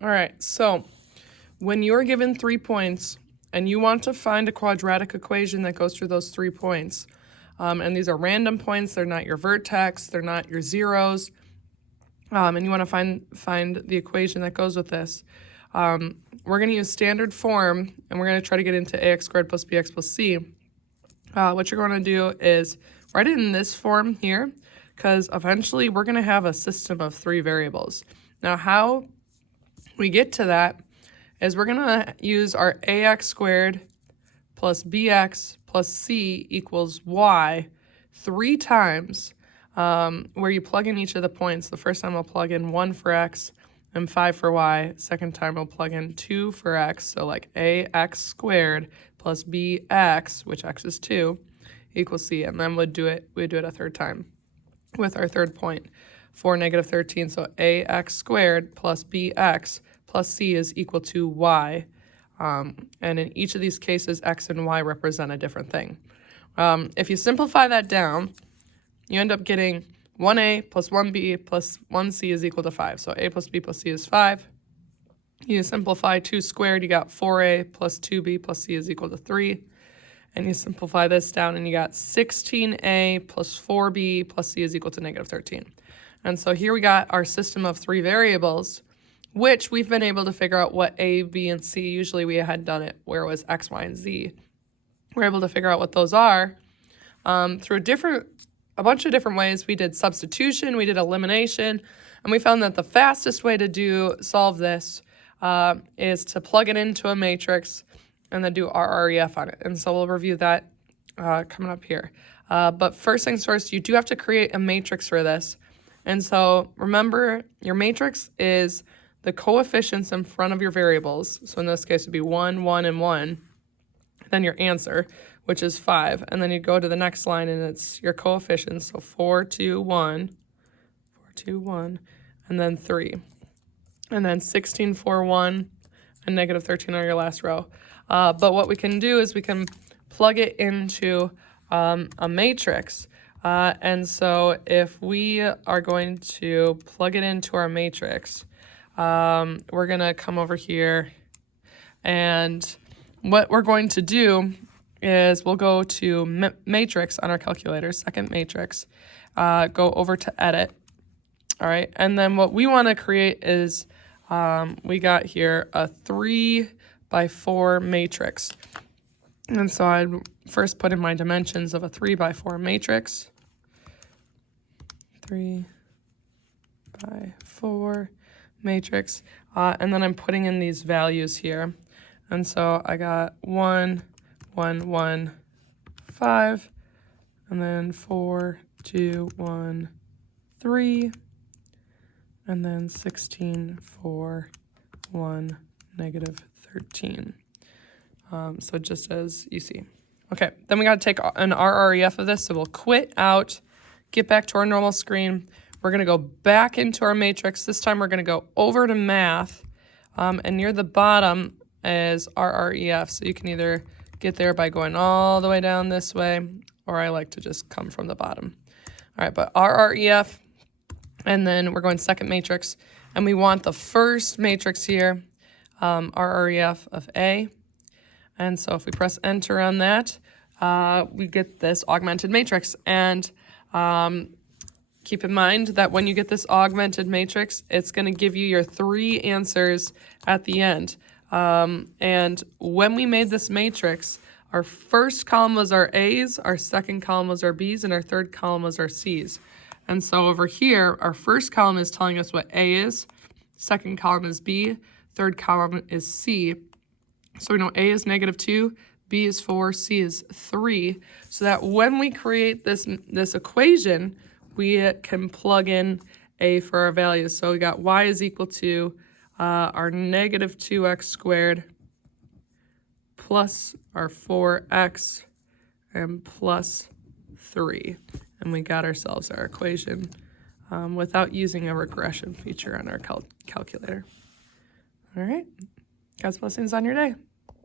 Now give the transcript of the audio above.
All right, so when you're given 3 points and you want to find a quadratic equation that goes through those 3 points, and these are random points, they're not your vertex, they're not your zeros, and you want to find the equation that goes with this, we're going to use standard form, and we're going to try to get into ax squared plus bx plus c. What you're going to do is write it in this form here, because eventually we're going to have a system of 3 variables. Now, how we get to that is we're going to use our ax squared plus bx plus c equals y 3 times, where you plug in each of the points. The first time we'll plug in 1 for x and 5 for y. Second time we'll plug in 2 for x, so like ax squared plus bx, which x is 2, equals c. And then we'd do it a third time with our third point for negative 13. So ax squared plus bx plus c is equal to y. And in each of these cases, x and y represent a different thing. If you simplify that down, you end up getting 1a plus 1b plus 1c is equal to 5. So a plus b plus c is 5. You simplify 2 squared, you got 4a plus 2b plus c is equal to 3. And you simplify this down, and you got 16a plus 4b plus c is equal to negative 13. And so here we got our system of 3 variables, which we've been able to figure out what a, b, and c. Usually we had done it where it was x, y, and z. We're able to figure out what those are through a bunch of different ways. We did substitution, we did elimination, and we found that the fastest way to solve this is to plug it into a matrix and then do RREF on it. And so we'll review that coming up here. But first things first, you do have to create a matrix for this. And so remember, your matrix is the coefficients in front of your variables. So in this case, it would be 1, 1, and 1. Then your answer, which is 5. And then you go to the next line, and it's your coefficients. So 4, 2, 1, 4, 2, 1, and then 3. And then 16, 4, 1, and negative 13 are your last row. But what we can do is we can plug it into a matrix. And so if we are going to plug it into our matrix, we're going to come over here, and what we're going to do is we'll go to matrix on our calculator, second matrix, go over to edit. All right, and then what we want to create is we got here a 3 by 4 matrix. And so I'd first put in my dimensions of a 3 by 4 matrix. 3 by 4 matrix. And then I'm putting in these values here. And so I got 1, 1, 1, 5, and then 4, 2, 1, 3, and then 16, 4, 1, negative 13. So just as you see. Okay, then we got to take an RREF of this, so we'll quit out, get back to our normal screen. We're going to go back into our matrix. This time we're going to go over to math, and near the bottom is RREF, so you can either get there by going all the way down this way, or I like to just come from the bottom. All right, but RREF, and then we're going second matrix, and we want the first matrix here, RREF of A. And so if we press enter on that, we get this augmented matrix. And keep in mind that when you get this augmented matrix, it's going to give you your 3 answers at the end. And when we made this matrix, our first column was our A's, our second column was our B's, and our third column was our C's. And so over here, our first column is telling us what A is, second column is B, third column is C. So we know A is -2, B is 4, C is 3, so that when we create this equation, we can plug in A for our values. So we got y is equal to our -2x squared plus our 4x and plus 3. And we got ourselves our equation without using a regression feature on our calculator. All right. God's blessings on your day.